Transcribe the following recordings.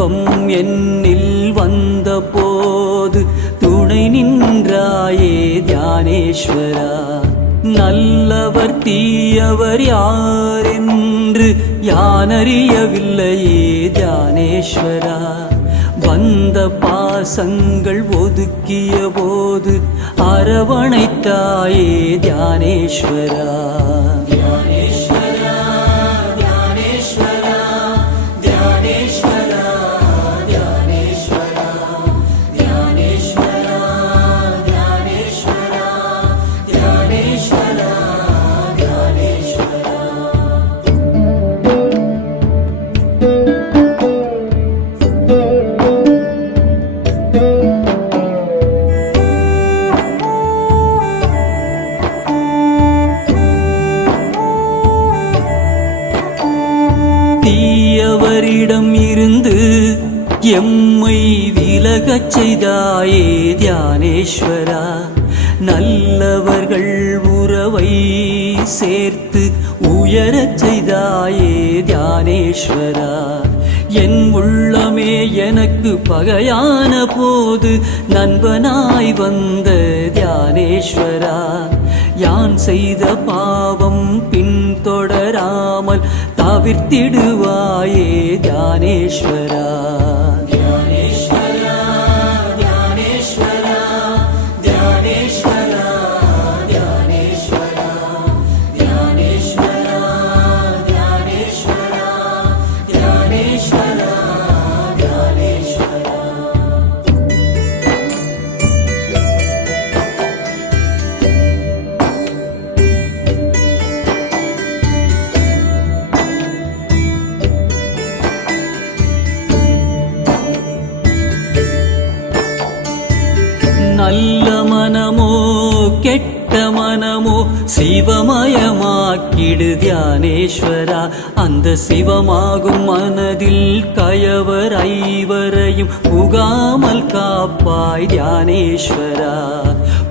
துன்பம் என்னில் வந்த போது துணை நின்றாயே தியானேஸ்வரா நல்லவர் தீயவர் யாரென்று யானறியவில்லையே தியானேஸ்வரா வந்த பாசங்கள் ஒதுக்கிய போது அரவணைத்தாயே தியானேஸ்வரா எம்மை விலகச் செய்தாயே தியானேஸ்வரா. நல்லவர்கள் உறவை சேர்த்து உயரச் செய்தாயே தியானேஸ்வரா. என் உள்ளமே எனக்கு பகையான போது நண்பனாய் வந்த தியானேஸ்வரா. யான் செய்த பாவம் பின்தொடராமல் தவிர்த்திடுவாயே தியானேஸ்வரா. கெட்ட மனமோ சிவமயமாக்கிடு தியானேஸ்வரா அந்த சிவமாகும் மனதில் கயவர் ஐவரையும் புகாமல் காப்பாய் தியானேஸ்வரா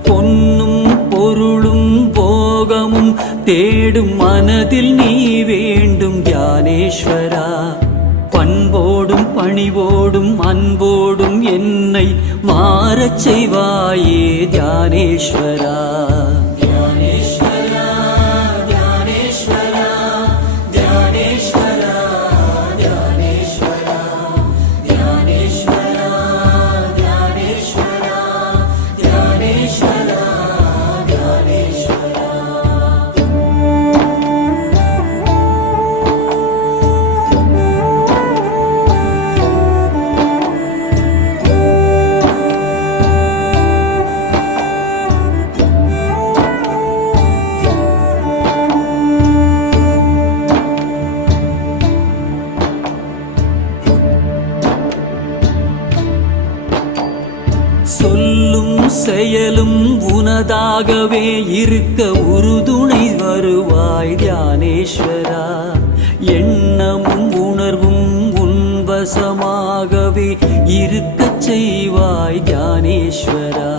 பொன்னும் பொருளும் போகமும் தேடும் மனதில் நீ வேண்டும் தியானேஸ்வரா பண்போடும் பணிவோடும் அன்போடும் என்னை மாறச் செய்வாயே தியானேஸ்வரா. உனதாகவே இருக்க உறுதுணை வருவாய் தியானேஸ்வரா எண்ணமும் உணர்வும் உன்வசமாகவே இருக்க செய்வாய் தியானேஸ்வரா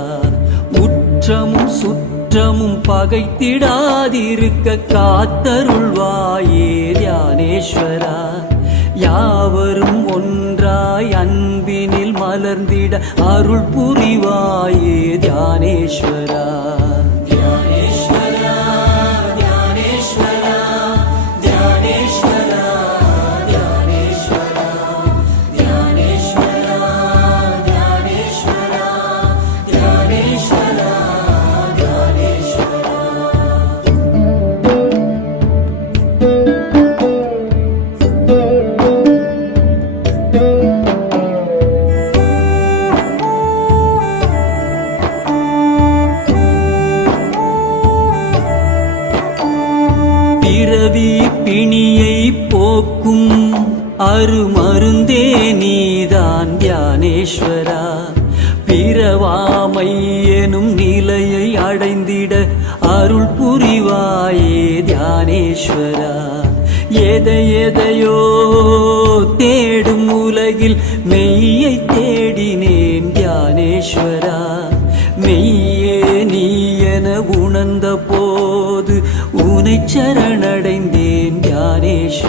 உற்றமும் சுற்றமும் பகைத்திடாதிருக்க காத்தருள்வாயே தியானேஸ்வரா யாவரும் ஒன்றாய் அன்பினில் மலர்ந்திட அருள் புரிவாயே தியானேஸ்வரா தியானேஸ்வரா பிறவாமை எனும் நிலையை அடைந்திட அருள் புரிவாயே தியானேஸ்வரா. எதை எதையோ தேடும் உலகில் மெய்யை தேடினேன் தியானேஸ்வரா. மெய்யே நீ என உணர்ந்த போது போ சரணடைந்தேன் தியானேஸ்வரா.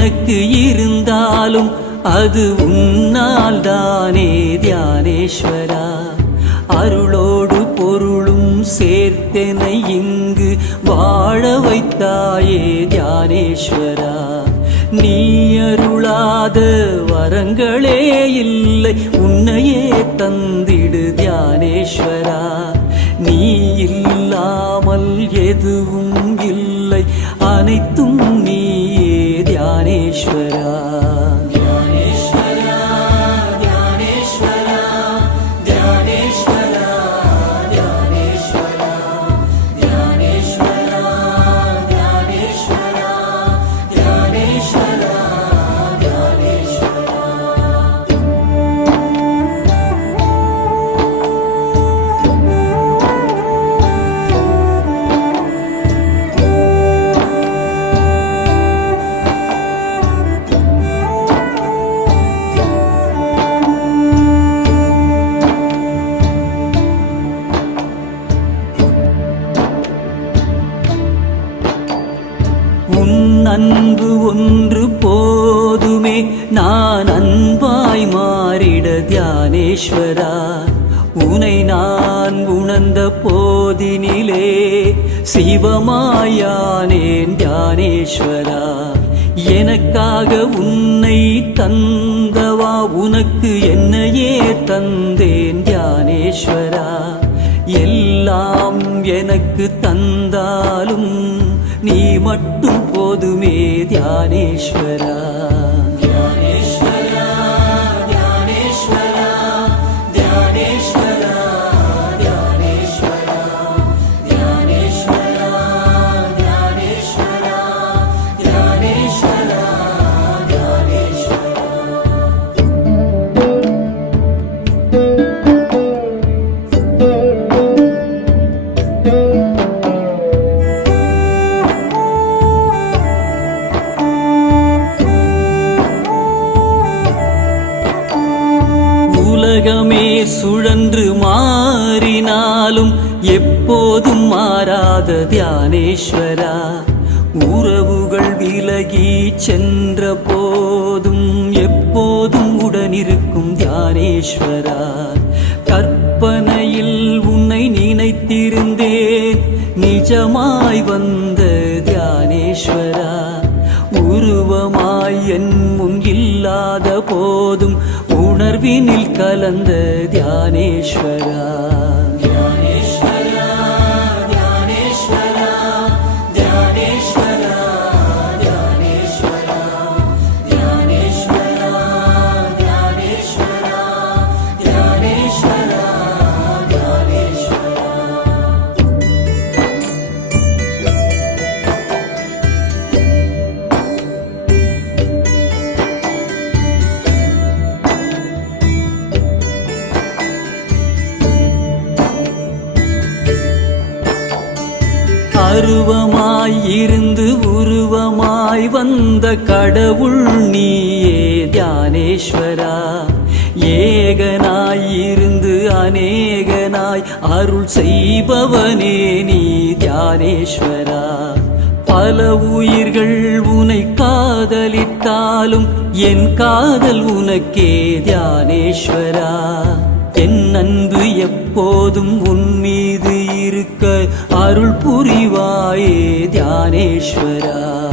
எனக்கு இருந்தாலும் அது உன்னால் தானே தியானேஸ்வரா. அருளோடு பொருளும் சேர்த்தெனை இங்கு வாழ வைத்தாயே தியானேஸ்வரா. நீ அருளாத வரங்களே இல்லை உன்னையே தந்திடு தியானேஸ்வரா. நீ இல்லாமல் எதுவும் இல்லை அனைத்தும் நீ தியானேஸ்வரா உனை நான் உணர்ந்த போதினிலே சிவமாயானேன் தியானேஸ்வரா எனக்காக உன்னை தந்தவா உனக்கு என்னையே தந்தேன் தியானேஸ்வரா எல்லாம் எனக்கு தந்தாலும் நீ மட்டும் போதுமே தியானேஸ்வரா உறவுகள் விலகி சென்ற போதும் எப்போதும் உடனிருக்கும் தியானேஸ்வரா. கற்பனையில் உன்னை நினைத்திருந்தேன் நிஜமாய் வந்த தியானேஸ்வரா. உருவமாய் என் முன் இல்லாத போதும் உணர்வினில் கலந்த தியானேஸ்வரா. உருவமாய் இருந்து உருவமாய் வந்த கடவுள் நீயே தியானேஸ்வரா. ஏகனாய் இருந்து அநேகனாய் அருள் செய்பவனே நீ தியானேஸ்வரா. பல உயிர்கள் உனை காதலித்தாலும் என் காதல் உனக்கே தியானேஸ்வரா. என் அன்பு எப்போதும் உன் மீது இருக்க அருள் புரிவாயே தியானேஸ்வரா.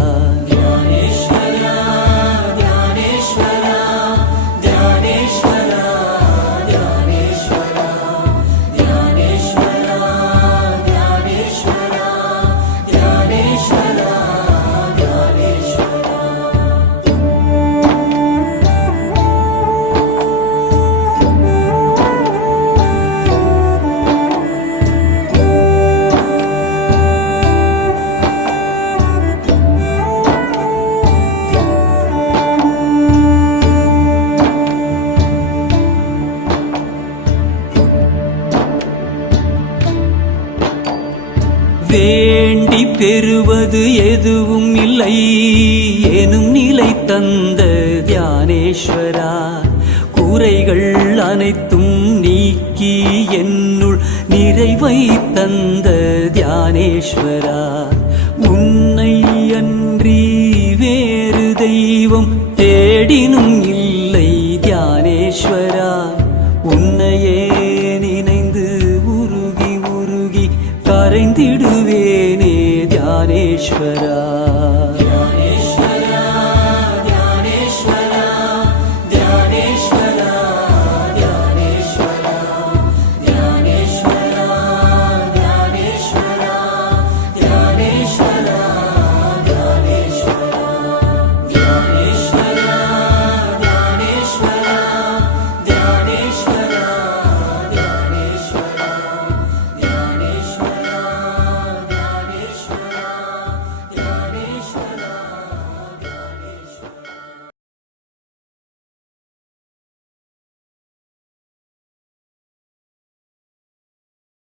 பெறுவது எதுவும் இல்லை. எனும் நிலை தந்த தியானேஸ்வரா குறைகள் அனைத்தும் நீக்கி என்னுள் நிறைவை தந்த தியானேஸ்வரா உன்னை அன்றி வேறு தெய்வம் தேடினும் இல்லை தியானேஸ்வரா உன்னையே நினைந்து உருகி உருகி கரைந்திடுவே தியானேஸ்வரா